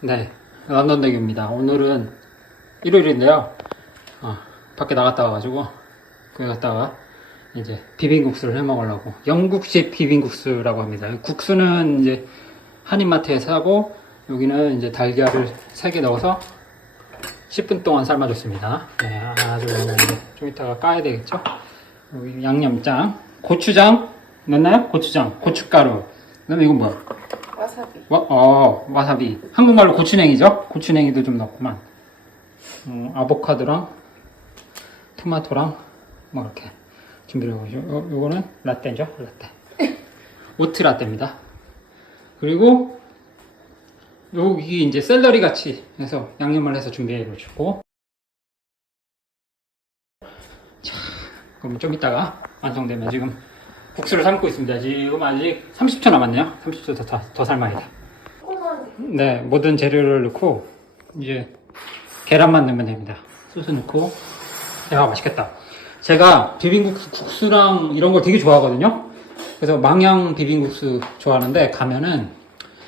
네, 런던 대교입니다. 오늘은 일요일인데요. 어, 밖에 나갔다 와가지고 거기 갔다가 이제 비빔국수를 해 먹으려고 영국식 비빔국수라고 합니다. 국수는 이제 한인마트에 사고 여기는 이제 달걀을 3개 넣어서 10분 동안 삶아줬습니다. 네, 아주 이제 좀 이따가 까야 되겠죠? 여기 양념장, 고추장 넣나요? 고추장, 고춧가루. 그다음에 이건 뭐야? 와사비. 와, 어, 와사비. 한국말로 고추냉이죠? 고추냉이도 좀 넣구만. 음, 아보카도랑 토마토랑 뭐 이렇게 준비를 해가지고 요, 요거는 라떼죠? 라떼. 오트 라떼입니다. 그리고 여기 이제 샐러리 같이 해서 양념을 해서 준비해 놓고 자, 그럼 좀 이따가 완성되면 지금 국수를 삶고 있습니다. 지금 아직 30초 남았네요. 30초 더, 더, 더 삶아야 돼. 네, 모든 재료를 넣고 이제 계란만 넣으면 됩니다. 소스 넣고 야 맛있겠다. 제가 비빔국수 국수랑 이런 걸 되게 좋아하거든요. 그래서 망양 비빔국수 좋아하는데 가면은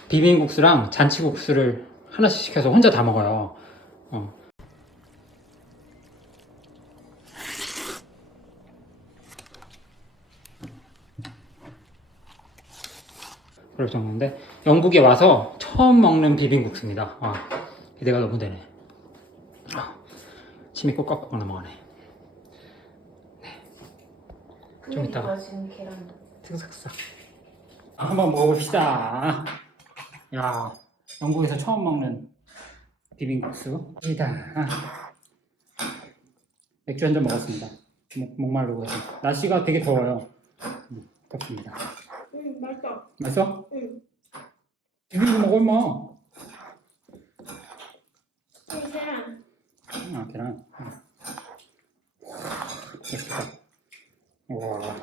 비빔국수랑 잔치국수를 하나씩 시켜서 혼자 다 먹어요. 어. 그럴 정도인데 영국에 와서 처음 먹는 비빔국수입니다. 와, 기대가 너무 되네. 아, 침이 꼭꼭꼭 넘어가네. 좀 이따가. 지금 계란. 슥싹싹. 아, 한번 먹어봅시다. 야, 영국에서 처음 먹는 비빔국수. 이다. 맥주 한 잔 먹었습니다. 목, 목마르고 해서. 날씨가 되게 더워요. 음, 덥습니다. 응, 맛있어. 응. 비빔국 먹어, 임마. 계란. 아, 계란. 음. 맛있겠다. 와.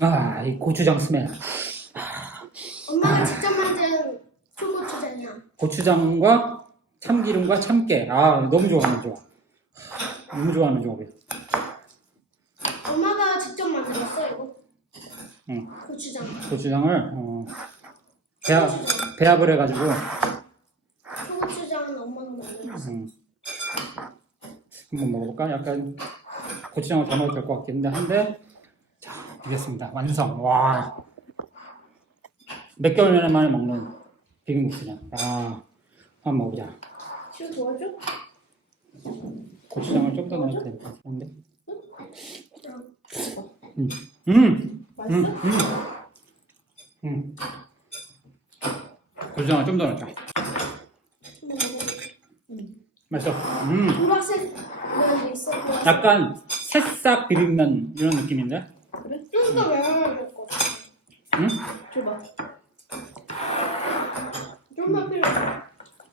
아, 이 고추장 스멜. 엄마가 직접 만든 초고추장이야. 고추장과 참기름과 참깨. 아, 너무 좋아, 너무 좋아. 너무 좋아하는 조합이야. 엄마가 직접 만들었어 이거. 응. 고추장. 고추장을, 어, 배합, 배합을 해가지고, 초고추장은 엄마가 만들었어. 음, 한번 먹어볼까? 약간 고추장을 더 넣어도 될 것 같긴 한데, 자, 되겠습니다. 완성. 와. 몇 개월 만에 먹는 비빔국수냐. 아, 한번 먹어보자. 시우 도와줘? 고추장을 좀 더 넣어도 될것 같은데. 음, 음, 맛있어? 음, 음. 음. 고추장을 좀더 넣자. 맛있어. 음. 보라색 면이 있어. 보라색. 약간 새싹 비빔면 이런 느낌인데? 그래? 좀더 매운 거. 응? 줘봐. 좀만 필요해.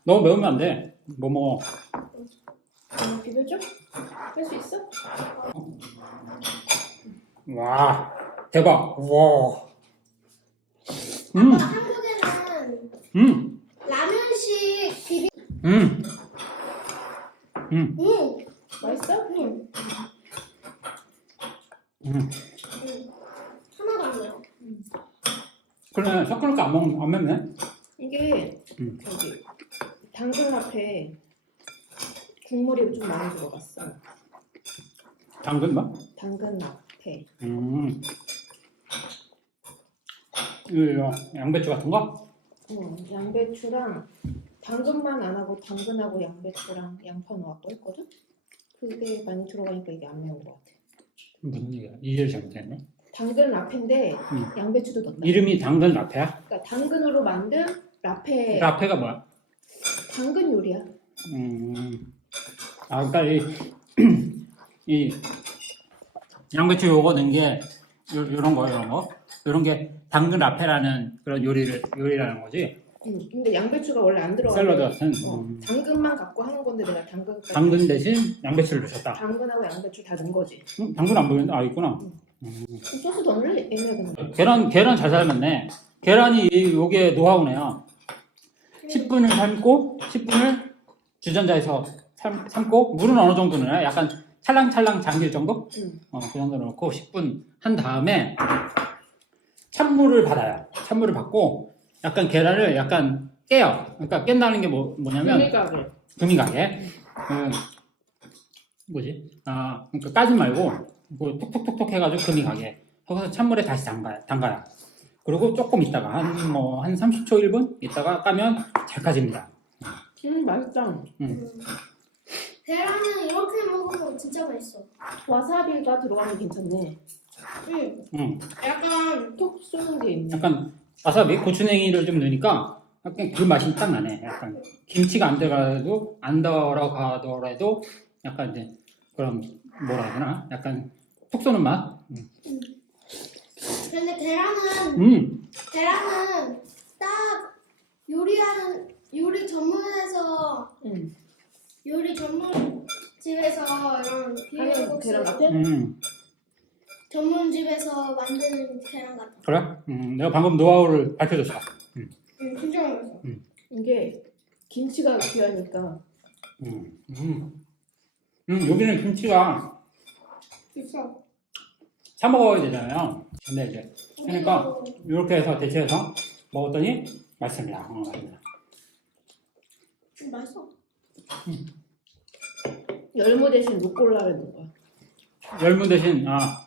너무 매우면 안 돼. 뭐 먹어. 비벼줘? 할 수 있어? 와, 대박. 와. 음, 한국에는 음, 라면식 비빔. 음. 음, 응. 맛있어? 응. 음. 하나도 안 매워. 그래, 섞으니까 안 먹, 안 맵네. 이게 음. 저기 당근 앞에 국물이 좀 많이 들어갔어. 당근 뭐? 당근 앞에. 음. 이거 양배추 같은 거? 어, 양배추랑 당근만 안 하고 당근하고 양배추랑 양파 넣어갖고 했거든? 그게 많이 들어가니까 이게 안 매운 것 같아. 무슨 얘기야? 이해를 잘못했네. 당근 라페인데 음. 양배추도 넣는다. 이름이 당근 라페야? 그러니까 당근으로 만든 라페 라페가 뭐야? 당근 요리야. 음. 아, 그러니까 이, 이 양배추 요거 넣은 게 요, 요런 거, 요런 거. 요런 게 당근 라페라는 그런 요리를, 요리라는 거지. 음, 근데 양배추가 원래 안 들어가. 샐러드 같은. 어, 음. 당근만 갖고 하는 건데 내가 당근까지 당근 대신 양배추를 넣으셨다. 당근하고 양배추 다 넣은 거지. 음, 당근 안 보이는데? 아, 있구나. 소스 더 넣을래? 애매하겠네. 계란, 계란 잘 삶았네. 계란이 이- 요게 노하우네요. 10분을 삶고, 10분을 주전자에서 삶, 삶고, 물은 어느 정도 넣어요? 약간 찰랑찰랑 잠길 정도? 음. 어, 그 정도 넣고 10분 한 다음에 찬물을 받아요. 찬물을 받고 약간 계란을 약간 깨요. 그러니까 깬다는 게 뭐, 뭐냐면 그러니까 금이 가게. 그 뭐지? 아, 그러니까 까지 말고 뭐 톡톡톡톡 해가지고 금이 가게. 거기서 찬물에 다시 담가요. 담가요. 그리고 조금 있다가 한 뭐 한 30초 1분 있다가 까면 잘 까집니다. 음 맛있다. 음. 계란은 이렇게 먹으면 진짜 맛있어. 와사비가 들어가면 괜찮네. 응. 음, 약간 톡 쏘는 게 있네. 약간 와사비 고추냉이를 좀 넣으니까 약간 그 맛이 딱 나네. 약간 김치가 안 들어가도 안 들어가더라도 약간 이제 그런 뭐라 되나? 약간 톡 쏘는 맛. 음. 근데 계란은 음. 계란은 딱 요리하는 요리 전문에서 응. 요리 전문 집에서 이런 비빔국수 계란 같아? 음. 전문 집에서 만드는 계란 같아. 그래? 음, 내가 방금 노하우를 밝혀줬어. 응, 진짜 맛있어. 이게 김치가 귀하니까 음, 음. 음, 여기는 김치가 있어. 사 먹어야 되잖아요. 근데 이제 그러니까 이렇게 해서 대체해서 먹었더니 맛있습니다. 어, 맛있습니다. 음, 맛있어. 열무 대신 루꼴라를 넣은 거야. 열무 대신 아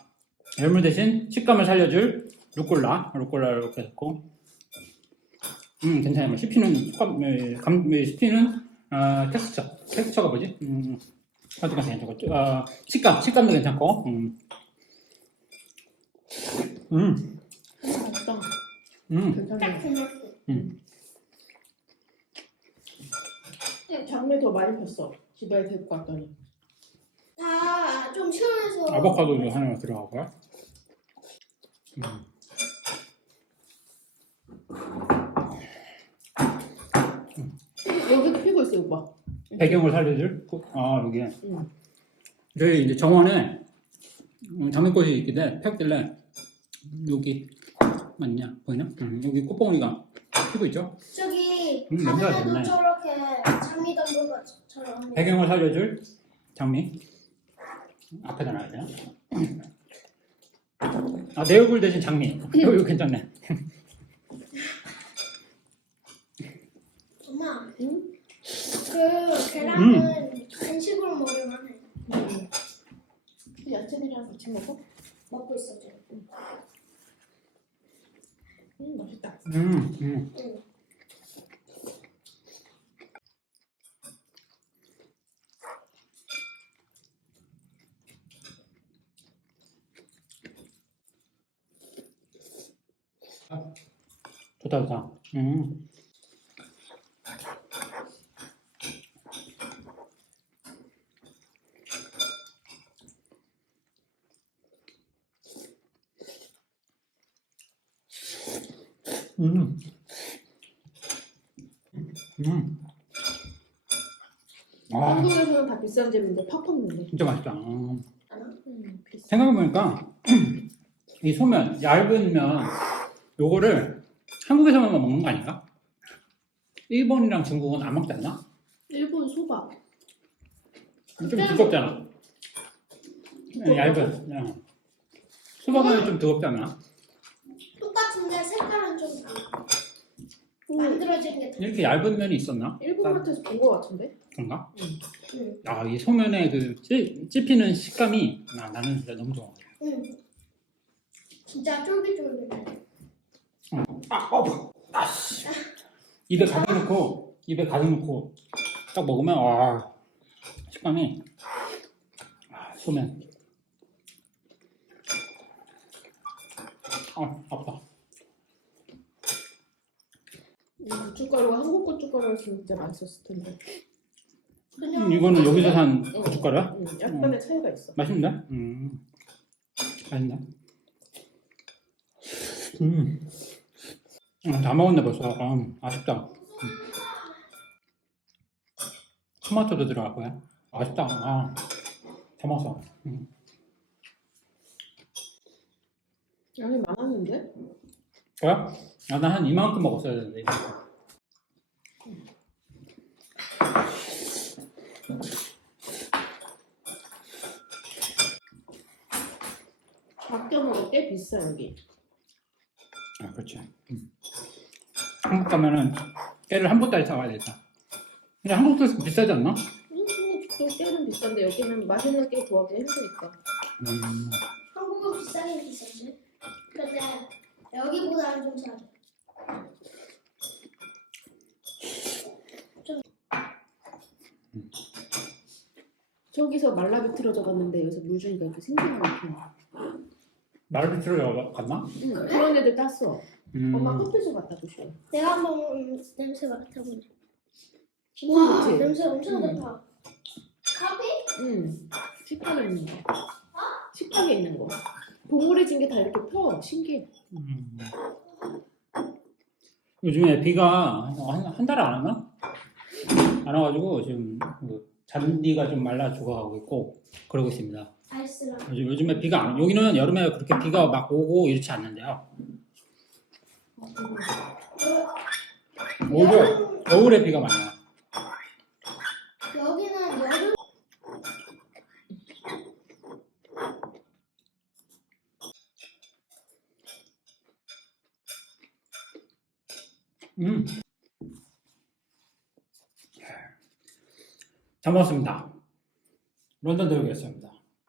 열무 대신 식감을 살려줄 루꼴라 루꼴라를 이렇게 넣고 음 괜찮아요. 뭐 씹히는 식감 에, 감 에, 씹히는 아 텍스처 텍스처가 뭐지? 음 아주 괜찮고 어, 식감 식감도 괜찮고 음. 음. 음, 딱 맛있어. 음. 장미 더 많이 폈어. 집에 데리고 갔더니. 다 좀 시원해서. 아보카도 이거 하나 들어가고요. 음. 여기도 피고 있어, 오빠. 배경을 살려줄 구- 아 여기 응. 저희 이제 정원에 음, 장미꽃이 있길래 폈길래 여기 맞냐 보이나? 응, 여기 꽃봉오리가 피고 있죠. 저기 음, 냄새가 좋네. 저렇게 장미덤불 것처럼. 배경을 살려줄 장미 앞에다 놔야 돼요. 아 내 얼굴 대신 장미 이거, 이거 괜찮네. 엄마, 응? 그 계란은 간식으로 먹을 만 해. 음. 야채들이랑 같이 먹어? 먹고 있어 지금. 음, 맛있다. 음, 음. 응. 좋다 좋다. 음. 음. 음. 와, 한국에서는 다 비싼 집인데 팍팍 넣네. 진짜 맛있다. 음. 음, 비싸. 생각해보니까 이 소면 얇은 면 요거를 한국에서만 먹는 거 아닌가? 일본이랑 중국은 안 먹지 않나? 일본 소바. 좀 두껍잖아. 네, 얇은. 어. 소바면 좀 두껍지 않나? 똑같은데 색깔은 좀 달라. 음, 만들어진 게 달라. 이렇게 얇은 면이 있었나? 일본 마트에서 본 거 같은데? 그런가? 응. 아, 이 소면의 그 씹, 씹히는 식감이 아, 나는 진짜 너무 좋아. 응. 진짜 쫄깃쫄깃해. 아, 어, 아, 씨. 입에 가득 넣고 입에 가득 넣고 딱 먹으면 와 식감이 아, 소면. 아, 아프다. 음, 고춧가루가 한국 고춧가루였으면 진짜 맛있었을 텐데. 음, 이거는 여기서 산 고춧가루야? 음, 약간의 차이가 있어. 맛있는데? 음, 맛있네. 음, 음, 다 먹었네 벌써. 아, 아쉽다. 음. 토마토도 들어갔고요. 아쉽다. 아, 다 먹었어. 음. 양이 많았는데? 뭐야? 아, 나 한 이만큼 먹었어야 되는데. 밖에 먹을 게 비싸 여기. 아, 그렇지. 음. 한국 가면은 깨를 한 보따리 사와야 되겠다. 근데 한국도 비싸지 않나? 음, 또 깨는 비싼데 여기는 맛있는 깨 구하기 힘드니까. 음, 한국은 비싸긴 비싼데. 근데 여기보다는 좀 싸죠. 저기서 말라 비틀어져 갔는데 여기서 물 주니까 이렇게 생기는 느낌. 말을 비틀어 갔나? 응, 그런 애들 땄어. 음, 엄마 커피 좀 갖다 주셔. 내가 한번 음, 냄새 맡아보자. 음, 와, 그치? 냄새 엄청 음. 좋다. 커피? 응. 식탁에 있는 거. 식탁에 있는 거. 봉우리진 게다 이렇게 펴. 신기해. 음. 요즘에 비가 한달 안 왔나? 안 와가지고 지금 그 잔디가 좀 말라 죽어가고 있고 그러고 있습니다. 요즘, 요즘에 비가 안 여기는 여름에 그렇게 비가 막 오고 이렇지 않는데요. 오히려 겨울에 비가 많이 와. 여기는 여름. 음. 잘 먹었습니다. 런던 대역이었습니다.